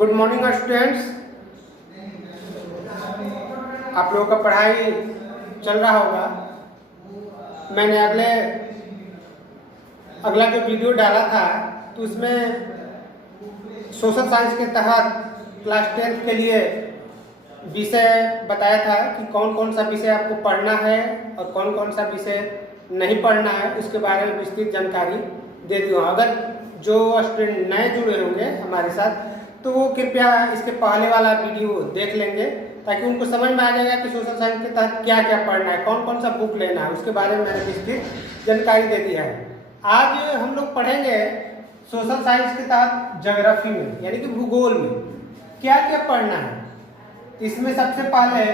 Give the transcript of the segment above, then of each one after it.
Good morning students. आप लोगों का पढ़ाई चल रहा होगा। मैंने अगला जो वीडियो डाला था तो उसमें सोशल साइंस के तहत क्लास 10 के लिए विषय बताया था कि कौन कौन सा विषय आपको पढ़ना है और कौन कौन सा विषय नहीं पढ़ना है, उसके बारे में विस्तृत जानकारी दे दी हूँ। अगर जो स्टूडेंट नए जुड़े होंगे हमारे साथ तो वो कृपया इसके पहले वाला वीडियो देख लेंगे ताकि उनको समझ में आ जाएगा कि सोशल साइंस के तहत क्या क्या पढ़ना है, कौन कौन सा बुक लेना है, उसके बारे में मैंने विस्तृत जानकारी दे दी है। आज हम लोग पढ़ेंगे सोशल साइंस के तहत ज्योग्राफी में, यानी कि भूगोल में क्या क्या पढ़ना है। इसमें सबसे पहले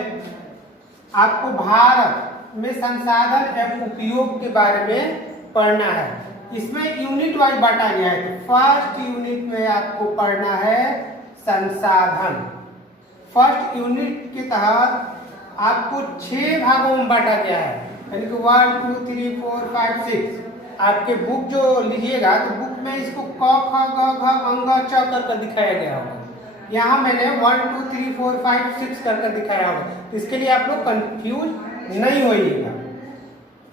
आपको भारत में संसाधन एवं उपयोग के बारे में पढ़ना है। इसमें यूनिट वाइज बांटा गया है। तो फर्स्ट यूनिट में आपको पढ़ना है संसाधन। फर्स्ट यूनिट के तहत आपको 6 भागों में बांटा गया है, यानी कि 1 2 3 4 5 6। आपके बुक जो लीजिएगा तो बुक में इसको क ख ग घ अंग च कर दिखाया गया होगा। यहाँ मैंने 1 2 3 4 5 6 कर दिखाया होगा, तो इसके लिए आप लोग कंफ्यूज नहीं होइएगा।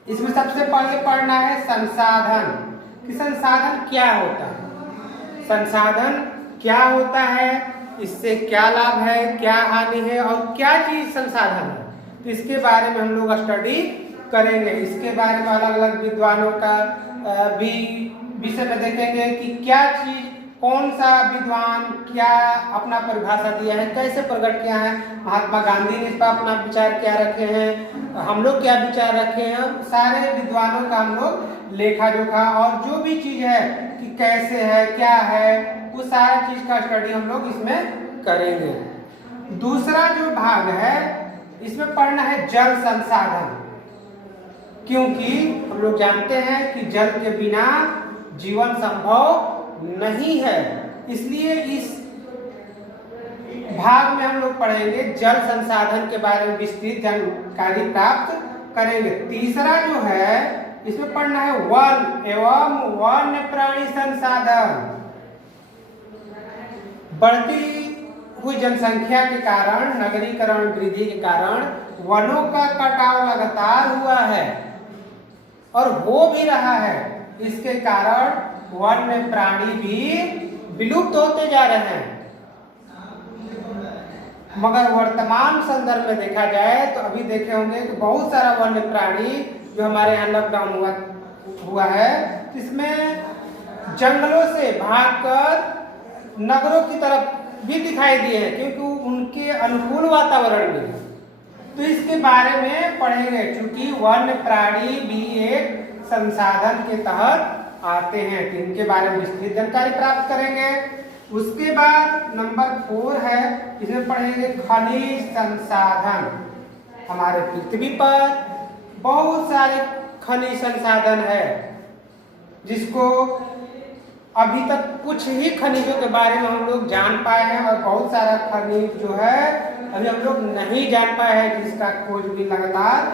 इसमें सबसे पहले पढ़ना है संसाधन कि संसाधन क्या होता है, संसाधन क्या होता है, इससे क्या लाभ है, क्या हानि है और क्या चीज संसाधन है, तो इसके बारे में हम लोग स्टडी करेंगे। इसके बारे में अलग अलग विद्वानों का भी विषय में देखेंगे कि क्या चीज, कौन सा विद्वान क्या अपना परिभाषा दिया है, कैसे प्रकट किया है। महात्मा गांधी ने इस पर अपना विचार क्या रखे हैं, हम लोग क्या विचार रखे हैं, सारे विद्वानों का हम लोग लेखा जोखा और जो भी चीज है कि कैसे है क्या है, वो सारा चीज का स्टडी हम लोग इसमें करेंगे। दूसरा जो भाग है इसमें पढ़ना है जल संसाधन, क्योंकि हम लोग जानते हैं कि जल के बिना जीवन संभव नहीं है, इसलिए इस भाग में हम लोग पढ़ेंगे जल संसाधन के बारे में विस्तृत जानकारी प्राप्त करेंगे। तीसरा जो है इसमें पढ़ना है वन एवं वन्य प्राणी संसाधन। बढ़ती हुई जनसंख्या के कारण, नगरीकरण वृद्धि के कारण वनों का कटाव लगातार हुआ है और हो भी रहा है। इसके कारण वन्य प्राणी भी विलुप्त होते जा रहे हैं। मगर वर्तमान संदर्भ में देखा जाए तो अभी देखे होंगे कि बहुत सारा वन्य प्राणी जो हमारे यहाँ लॉकडाउन हुआ है, इसमें जंगलों से भागकर नगरों की तरफ भी दिखाई दिए हैं, क्योंकि उनके अनुकूल वातावरण में। तो इसके बारे में पढ़ेंगे, क्योंकि वन्य प्राणी भी एक संसाधन के तहत आते हैं, तो इनके बारे में विस्तृत जानकारी प्राप्त करेंगे। उसके बाद नंबर 4 है, इसमें पढ़ेंगे खनिज संसाधन। हमारे पृथ्वी पर बहुत सारे खनिज संसाधन है, जिसको अभी तक कुछ ही खनिजों के बारे में हम लोग जान पाए हैं और बहुत सारा खनिज जो है अभी हम लोग नहीं जान पाए हैं, जिसका खोज भी लगातार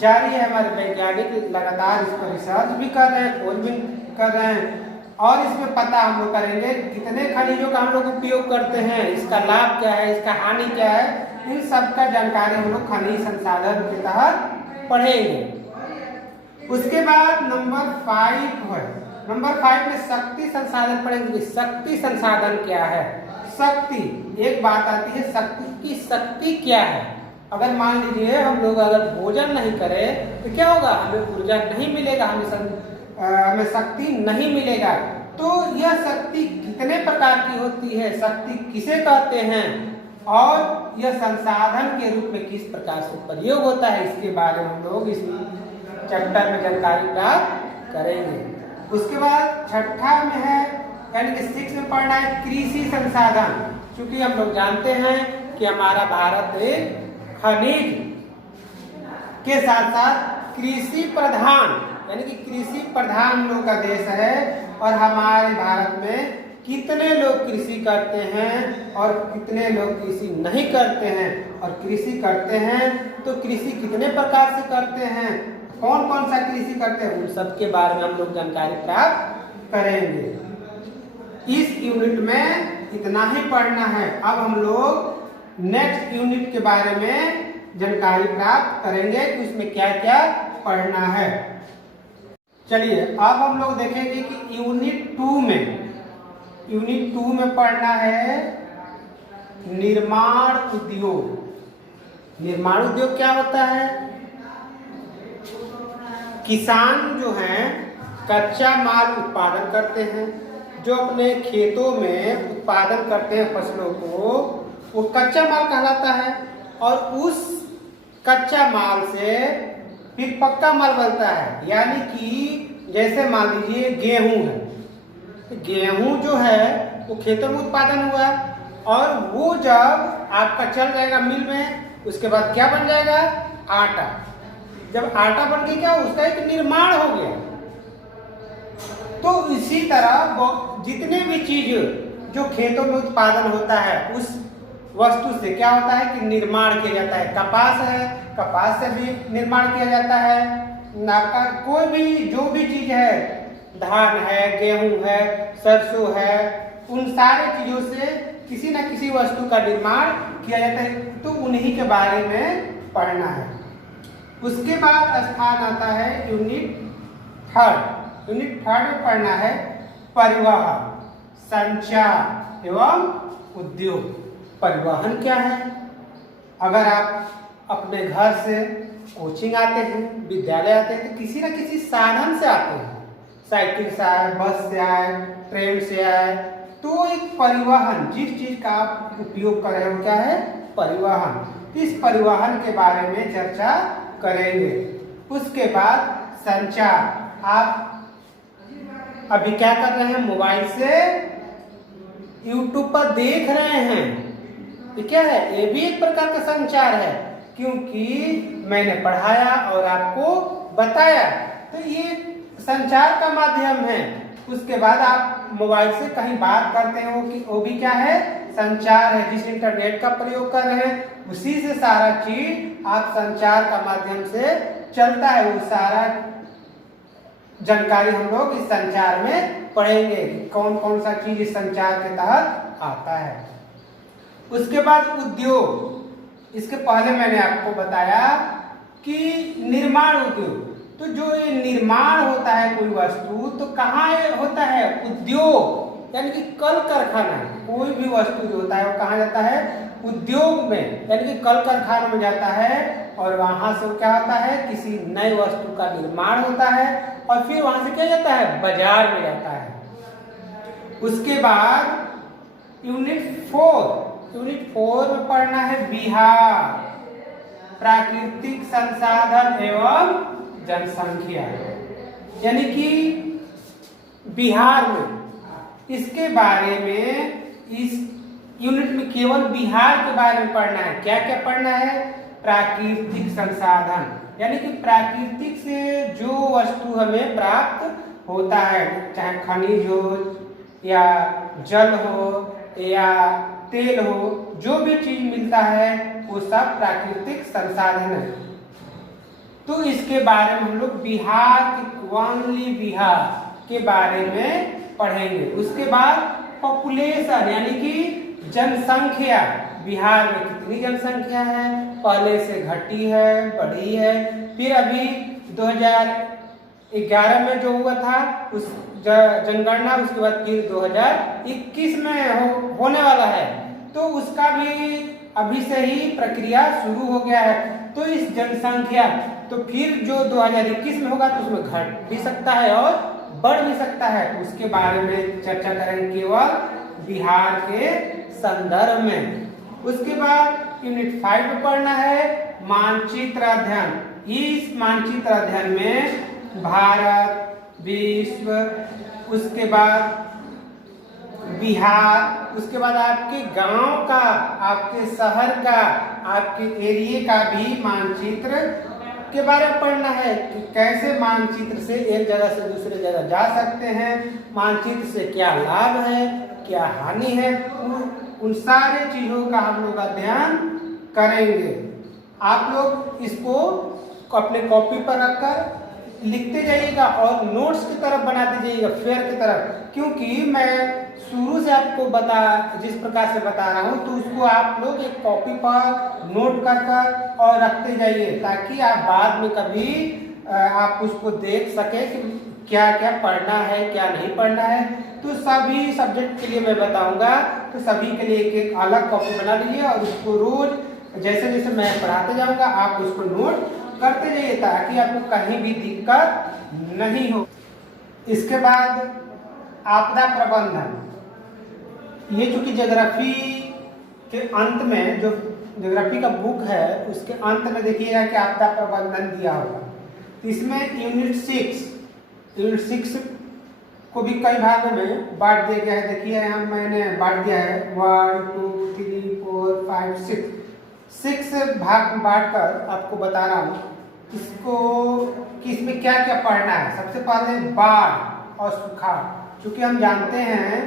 जारी है। हमारे वैज्ञानिक लगातार इस पर रिसर्च भी कर रहे हैं, खोज भी कर रहे हैं, और इसमें पता हम लोग करेंगे कितने खनिजों का हम लोग उपयोग करते हैं, इसका लाभ क्या है, इसका हानि क्या है, इन सब का जानकारी हम लोग खनिज संसाधन के तहत पढ़ेंगे। उसके बाद नंबर 5 है, नंबर 5 में शक्ति संसाधन पढ़ेंगे। शक्ति संसाधन क्या है, शक्ति, एक बात आती है शक्ति की, शक्ति क्या है। अगर मान लीजिए हम लोग अगर भोजन नहीं करें तो क्या होगा, हमें ऊर्जा नहीं मिलेगा, हमें शक्ति नहीं मिलेगा। तो यह शक्ति कितने प्रकार की होती है, शक्ति किसे कहते हैं और यह संसाधन के रूप में किस प्रकार से प्रयोग होता है, इसके बारे में हम लोग इस चैप्टर में जानकारी प्राप्त करेंगे। उसके बाद छठा में है, यानी कि 6 में पढ़ना है कृषि संसाधन, क्योंकि हम लोग जानते हैं कि हमारा भारत एक खनिज के साथ साथ कृषि प्रधान, यानी कि कृषि प्रधान लोग का देश है, और हमारे भारत में कितने लोग कृषि करते हैं और कितने लोग कृषि नहीं करते हैं, और कृषि करते हैं तो कृषि कितने प्रकार से करते हैं, कौन कौन सा कृषि करते हैं, उन सब के बारे में हम लोग जानकारी प्राप्त करेंगे। इस यूनिट में इतना ही पढ़ना है। अब हम लोग नेक्स्ट यूनिट के बारे में जानकारी प्राप्त करेंगे कि इसमें क्या क्या पढ़ना है। चलिए अब हम लोग देखेंगे कि यूनिट 2 में पढ़ना है निर्माण उद्योग। निर्माण उद्योग क्या होता है? किसान जो हैं कच्चा माल उत्पादन करते हैं, जो अपने खेतों में उत्पादन करते हैं फसलों को, वो कच्चा माल कहलाता है। और उस कच्चा माल से फिर पक्का माल बनता है। यानी कि जैसे मान लीजिए गेहूं है, तो गेहूं जो है वो खेतों में उत्पादन हुआ और वो जब आपका चल जाएगा मिल में, उसके बाद क्या बन जाएगा? आटा। जब आटा बन के क्या उसका एक निर्माण हो गया। तो इसी तरह जितने भी चीज जो खेतों में उत्पादन होता है उस वस्तु से क्या होता है कि निर्माण किया जाता है। कपास है, कपास से भी निर्माण किया जाता है। कोई भी जो भी चीज है, धान है, गेहूं है, सरसों है, उन सारे चीजों से किसी न किसी वस्तु का निर्माण किया जाता है। तो उन्हीं के बारे में पढ़ना है। उसके बाद स्थान आता है यूनिट 3। यूनिट 3 में पढ़ना है परिवहन, संचार एवं उद्योग। परिवहन क्या है? अगर आप अपने घर से कोचिंग आते हैं, विद्यालय आते हैं, तो किसी न किसी साधन से आते हैं। साइकिल से आए, बस से आए, ट्रेन से आए, तो एक परिवहन जिस चीज का आप उपयोग कर रहे हो क्या है? परिवहन। इस परिवहन के बारे में चर्चा करेंगे। उसके बाद संचार। आप अभी क्या कर रहे हैं? मोबाइल से YouTube पर देख रहे हैं, ये क्या है? ये भी एक प्रकार का संचार है, क्योंकि मैंने पढ़ाया और आपको बताया, तो ये संचार का माध्यम है। उसके बाद आप मोबाइल से कहीं बात करते हैं, वो भी क्या है? संचार है। जिस इंटरनेट का प्रयोग कर रहे हैं उसी से सारा चीज आप संचार का माध्यम से चलता है। वो सारा जानकारी हम लोग इस संचार में पढ़ेंगे, कौन कौन सा चीज इस संचार के तहत आता है। उसके बाद उद्योग। इसके पहले मैंने आपको बताया कि निर्माण उद्योग, तो जो ये निर्माण होता है कोई वस्तु, तो कहाँ होता है? उद्योग, यानी कि कल कारखाना। कोई भी वस्तु जो होता है वो कहाँ जाता है? उद्योग में, यानी कि कल कारखाना में जाता है। और वहां से क्या होता है? किसी नए वस्तु का निर्माण होता है और फिर वहां से क्या जाता है? बाजार में जाता है। उसके बाद यूनिट 4 में पढ़ना है बिहार, प्राकृतिक संसाधन एवं जनसंख्या। यानी कि बिहार में, इसके बारे में इस यूनिट में केवल बिहार के बारे में पढ़ना है। क्या क्या पढ़ना है? प्राकृतिक संसाधन, यानी कि प्राकृतिक से जो वस्तु हमें प्राप्त होता है, चाहे खनिज हो या जल हो या तेल हो, जो भी चीज मिलता है वो सब प्राकृतिक संसाधन है। तो इसके बारे में हम लोग बिहार के बारे में पढ़ेंगे। उसके बाद पॉपुलेशन, यानी कि जनसंख्या। बिहार में कितनी जनसंख्या है? पहले से घटी है, बढ़ी है, फिर अभी 2011 में जो हुआ था उस जनगणना, उसके बाद फिर 2021 में होने वाला है। तो उसका भी अभी से ही प्रक्रिया शुरू हो गया है। तो इस जनसंख्या, तो फिर जो 2021 में होगा तो उसमें घट भी सकता है और बढ़ भी सकता है। तो उसके बारे में चर्चा करेंगे केवल बिहार के संदर्भ में। उसके बाद यूनिट 5 में पढ़ना है मानचित्र अध्ययन। इस मानचित्र अध्ययन में भारत, विश्व, उसके बाद बिहार, उसके बाद आपके गांव का, आपके शहर का, आपके एरिया का भी मानचित्र के बारे में पढ़ना है कि कैसे मानचित्र से एक जगह से दूसरे जगह जा सकते हैं, मानचित्र से क्या लाभ है, क्या हानि है, उन सारे चीजों का हम लोग अध्ययन करेंगे। आप लोग इसको अपने कॉपी पर रखकर लिखते जाइएगा और नोट्स की तरफ बनाते जाइएगा, फेयर की तरफ, क्योंकि मैं शुरू से आपको जिस प्रकार से बता रहा हूँ तो उसको आप लोग एक कॉपी पर नोट कर और रखते जाइए, ताकि आप बाद में कभी आप उसको देख सके कि क्या क्या पढ़ना है क्या नहीं पढ़ना है। तो सभी सब्जेक्ट के लिए मैं बताऊंगा, तो सभी के लिए एक एक अलग कॉपी बना लीजिए और उसको रोज जैसे जैसे मैं पढ़ाते जाऊंगा आप उसको नोट करते जाइए, ताकि आपको कहीं भी दिक्कत नहीं हो। इसके बाद आपदा प्रबंधन, ये चूंकि ज्योग्राफी के अंत में जो ज्योग्राफी का बुक है उसके अंत में देखिएगा कि आपदा प्रबंधन दिया होगा। तो इसमें यूनिट 6 को भी कई भागों में बांट दिया गया है। देखिए यहाँ मैंने बांट दिया है 1 2 3 4 5 6 भाग में बांट कर आपको बता रहा हूँ इसको कि इसमें क्या क्या पढ़ना है। सबसे पहले बाढ़ और सुखाड़, क्योंकि हम जानते हैं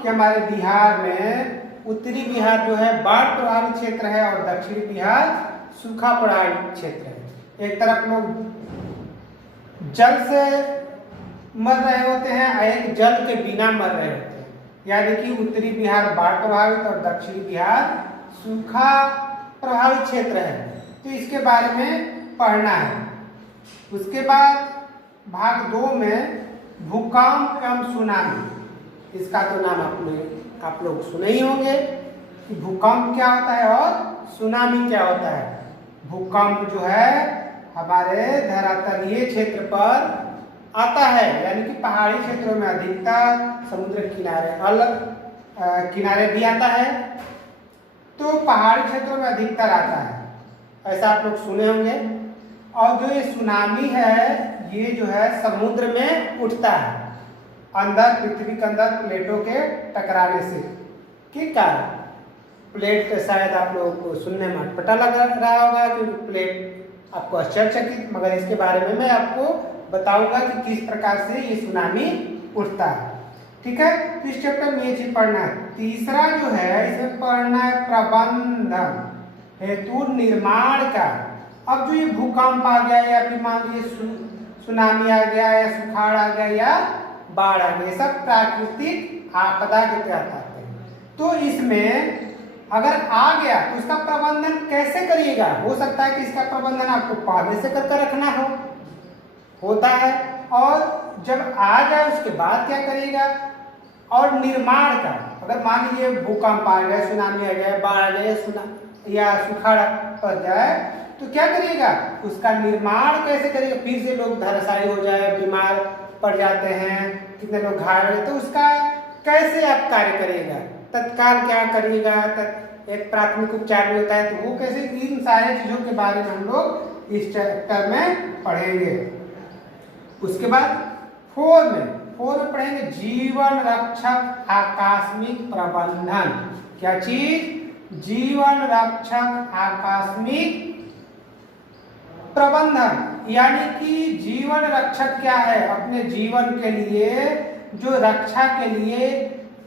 कि हमारे बिहार में उत्तरी बिहार जो है बाढ़ प्रभावित क्षेत्र है और दक्षिणी बिहार सूखा प्रभावित क्षेत्र है। एक तरफ लोग जल से मर रहे होते हैं और एक जल के बिना मर रहे होते हैं, यानी कि उत्तरी बिहार बाढ़ प्रभावित और दक्षिणी बिहार सूखा प्रभावित क्षेत्र है। तो इसके बारे में पढ़ना है। उसके बाद भाग 2 में भूकंप एवं सुनामी, इसका तो नाम आप लोग सुने ही होंगे कि भूकंप क्या होता है और सुनामी क्या होता है। भूकंप जो है हमारे धरातलीय क्षेत्र पर आता है, यानी कि पहाड़ी क्षेत्रों में अधिकतर, समुद्र किनारे भी आता है, तो पहाड़ी क्षेत्रों में अधिकतर आता है, ऐसा आप लोग सुने होंगे। और जो ये सुनामी है ये जो है समुद्र में उठता है अंदर, पृथ्वी के अंदर प्लेटों के टकराने से के कारण। प्लेट शायद आप लोगों को सुनने में पता लग रहा होगा क्योंकि प्लेट आपको आश्चर्यचकित, मगर इसके बारे में मैं आपको बताऊंगा कि किस प्रकार से ये सुनामी उठता है। ठीक है, तो इस चैप्टर में ये चीज पढ़ना है। तीसरा जो है इसमें पढ़ना है प्रबंधन हेतु निर्माण का। अब जो ये भूकंप आ गया या फिर मान लीजिए सुनामी आ गया या सुखाड़ आ गया या बाढ़ आ गया, सब प्राकृतिक आपदा के तहत आते हैं। तो इसमें अगर आ गया तो उसका प्रबंधन कैसे करिएगा। हो सकता है कि इसका प्रबंधन आपको पहले से करके रखना होता है, और जब आ जाए उसके बाद क्या करिएगा। और निर्माण का, अगर मान लीजिए भूकंप आ गया, सुनामी आ गया, बाढ़ आ गया या सुखाड़ पड़ जाए तो क्या करिएगा, उसका निर्माण कैसे करिएगा। फिर से लोग धराशायी हो जाए, बीमार पड़ जाते हैं, कितने लोग घायल हो, तो उसका कैसे आप कार्य करिएगा, तत्काल क्या करिएगा, एक प्राथमिक उपचार भी होता है, तो वो कैसे, इन सारे चीजों के बारे में हम लोग इस चैप्टर में पढ़ेंगे। उसके बाद 4 में पढ़ेंगे जीवन रक्षक आकस्मिक प्रबंधन। क्या चीज, जीवन रक्षक आकस्मिक प्रबंधन, यानी कि जीवन रक्षक क्या है, अपने जीवन के लिए जो रक्षा के लिए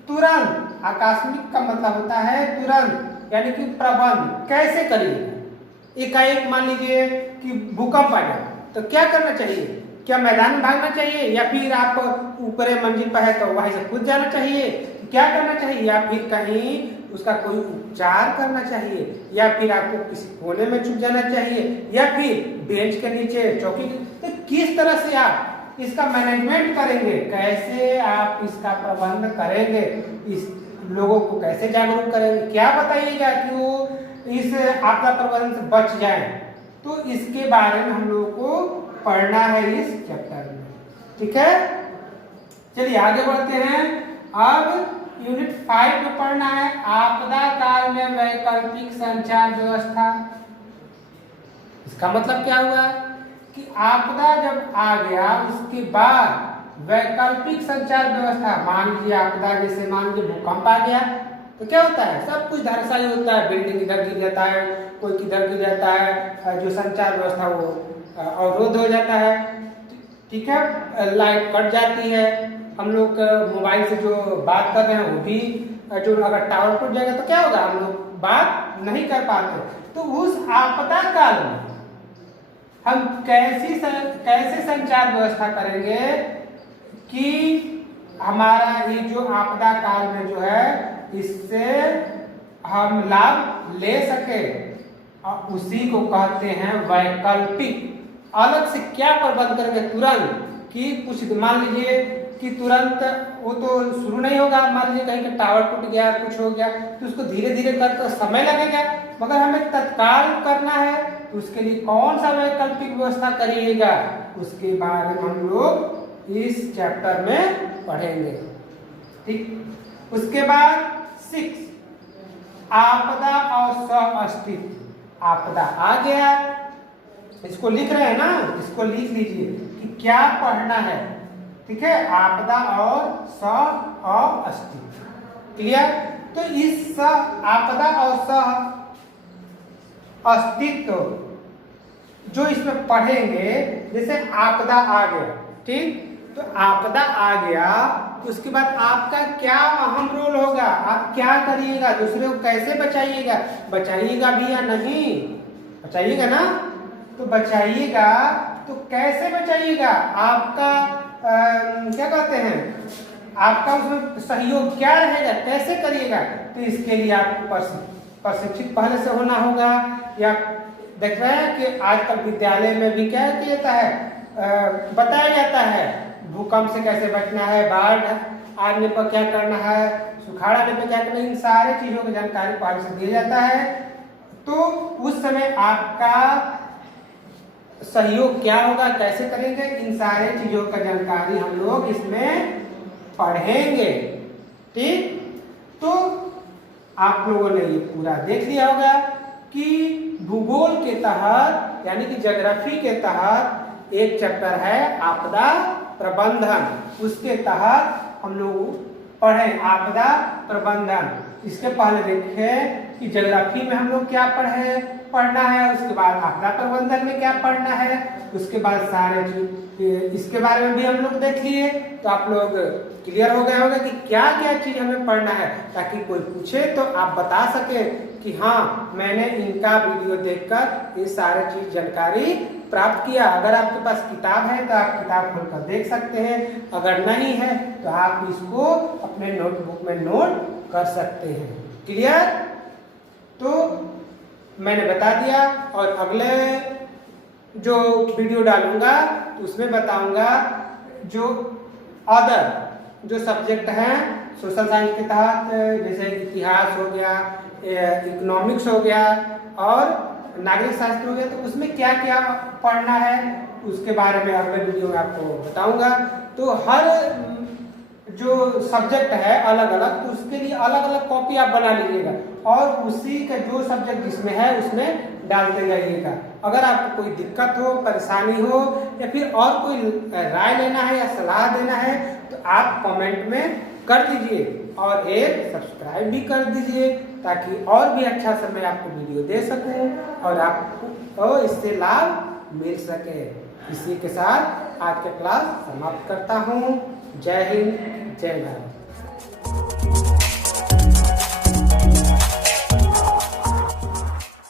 तुरंत, आकस्मिक का मतलब होता है तुरंत, यानी कि प्रबंध कैसे करिए। एकाएक मान लीजिए कि भूकंप आ जाए तो क्या करना चाहिए, क्या मैदान में भागना चाहिए, या फिर आप ऊपरे मंजिल पर है तो वहीं से कूद जाना चाहिए, क्या करना चाहिए, या फिर कहीं उसका कोई उपचार करना चाहिए, या फिर आपको किसी कोने में छुप जाना चाहिए, या फिर बेंच के नीचे, चौकी। तो किस तरह से आप इसका मैनेजमेंट करेंगे, कैसे आप इसका प्रबंध करेंगे, इस लोगों को कैसे जागरूक करेंगे, क्या बताइएगा कि वो इस आपदा प्रबंधन से बच जाए। तो इसके बारे में हम लोगों को पढ़ना है इस चैप्टर में। ठीक है, चलिए आगे बढ़ते हैं। अब यूनिट 5 में पढ़ना है आपदा काल में वैकल्पिक संचार व्यवस्था। इसका मतलब क्या हुआ कि आपदा जब आ गया उसके बाद वैकल्पिक संचार व्यवस्था, मान लीजिए आपदा जैसे मान लीजिए भूकंप आ गया तो क्या होता है, सब कुछ धराशायी होता है, बिल्डिंग इधर गिर जाता है, कोई किधर गिर जाता है, जो संचार व्यवस्था वो अवरोध हो जाता है। ठीक है, लाइट कट जाती है, हम लोग मोबाइल से जो बात कर रहे हैं वो भी जो अगर टावर टूट जाएगा तो क्या होगा, हम लोग बात नहीं कर पाते। तो उस आपदा काल में हम कैसे संचार व्यवस्था करेंगे कि हमारा ये जो आपदा काल में जो है इससे हम लाभ ले सके, और उसी को कहते हैं वैकल्पिक। अलग से क्या प्रबंध करेंगे तुरंत कि कुछ मान लीजिए कि तुरंत वो तो शुरू नहीं होगा, मान लीजिए कहीं का टावर टूट गया, कुछ हो गया, तो उसको धीरे धीरे करके समय लगेगा, मगर हमें तत्काल करना है तो उसके लिए कौन सा वैकल्पिक व्यवस्था करिएगा, उसके बारे में हम लोग इस चैप्टर में पढ़ेंगे। ठीक, उसके बाद 6 आपदा और सह अस्तित्व। आपदा आ गया, इसको लिख रहे हैं ना, इसको लिख लीजिए कि क्या पढ़ना है। ठीक है, आपदा और सह अस्तित्व। क्लियर? तो इस आपदा और सह अस्तित्व जो इसमें पढ़ेंगे, जैसे आपदा आ गया, ठीक, तो आपदा आ गया, उसके बाद आपका क्या अहम रोल होगा, आप क्या करिएगा, दूसरे को कैसे बचाइएगा, बचाइएगा भी या नहीं, बचाइएगा ना, तो बचाइएगा तो कैसे बचाइएगा, आपका क्या कहते हैं, आपका उसमें सहयोग क्या रहेगा, कैसे करिएगा, तो इसके लिए आपको प्रशिक्षित पहले से होना होगा। या देख रहे हैं कि आजकल विद्यालय में भी क्या किया जाता है, बताया जाता है भूकंप से कैसे बचना है, बाढ़ आने पर क्या करना है, सुखाड़ आने पर क्या करना है, इन सारे चीजों की जानकारी पहले से दिया जाता है। तो उस समय आपका सहयोग क्या होगा, कैसे करेंगे, इन सारे चीजों का जानकारी हम लोग इसमें पढ़ेंगे। ठीक, तो आप लोगों ने ये पूरा देख लिया होगा कि भूगोल के तहत यानी कि ज्योग्राफी के तहत एक चैप्टर है आपदा प्रबंधन, उसके तहत हम लोग पढ़े आपदा प्रबंधन। इसके पहले देखें कि ज्योग्राफी में हम लोग क्या पढ़ना है, उसके बाद आपदा प्रबंधन में क्या पढ़ना है, उसके बाद सारे इसके बारे में भी हम लोग देख लिए। तो आप लोग क्लियर हो गए होगा कि क्या क्या चीज हमें पढ़ना है, ताकि कोई पूछे तो आप बता सके कि हाँ मैंने इनका वीडियो देखकर ये सारे चीज जानकारी प्राप्त किया। अगर आपके पास किताब है तो आप किताब खोलकर देख सकते हैं, अगर नहीं है तो आप इसको अपने नोटबुक में नोट कर सकते हैं। क्लियर? तो मैंने बता दिया, और अगले जो वीडियो डालूंगा तो उसमें बताऊंगा जो अदर जो सब्जेक्ट हैं सोशल साइंस के तहत, जैसे इतिहास हो गया, इकोनॉमिक्स हो गया और नागरिक शास्त्र हो गया, तो उसमें क्या क्या पढ़ना है उसके बारे में अगले वीडियो में आपको बताऊंगा। तो हर जो सब्जेक्ट है अलग अलग, तो उसके लिए अलग अलग कॉपी आप बना लीजिएगा और उसी का जो सब्जेक्ट जिसमें है उसमें डालते जाइएगा। अगर आपको कोई दिक्कत हो, परेशानी हो या फिर और कोई राय लेना है या सलाह देना है तो आप कमेंट में कर दीजिए और एक सब्सक्राइब भी कर दीजिए, ताकि और भी अच्छा से मैं आपको वीडियो दे सकूं और आपको इससे लाभ मिल सके। इसी के साथ आज का क्लास समाप्त करता हूं। जय हिंद, जय भारत।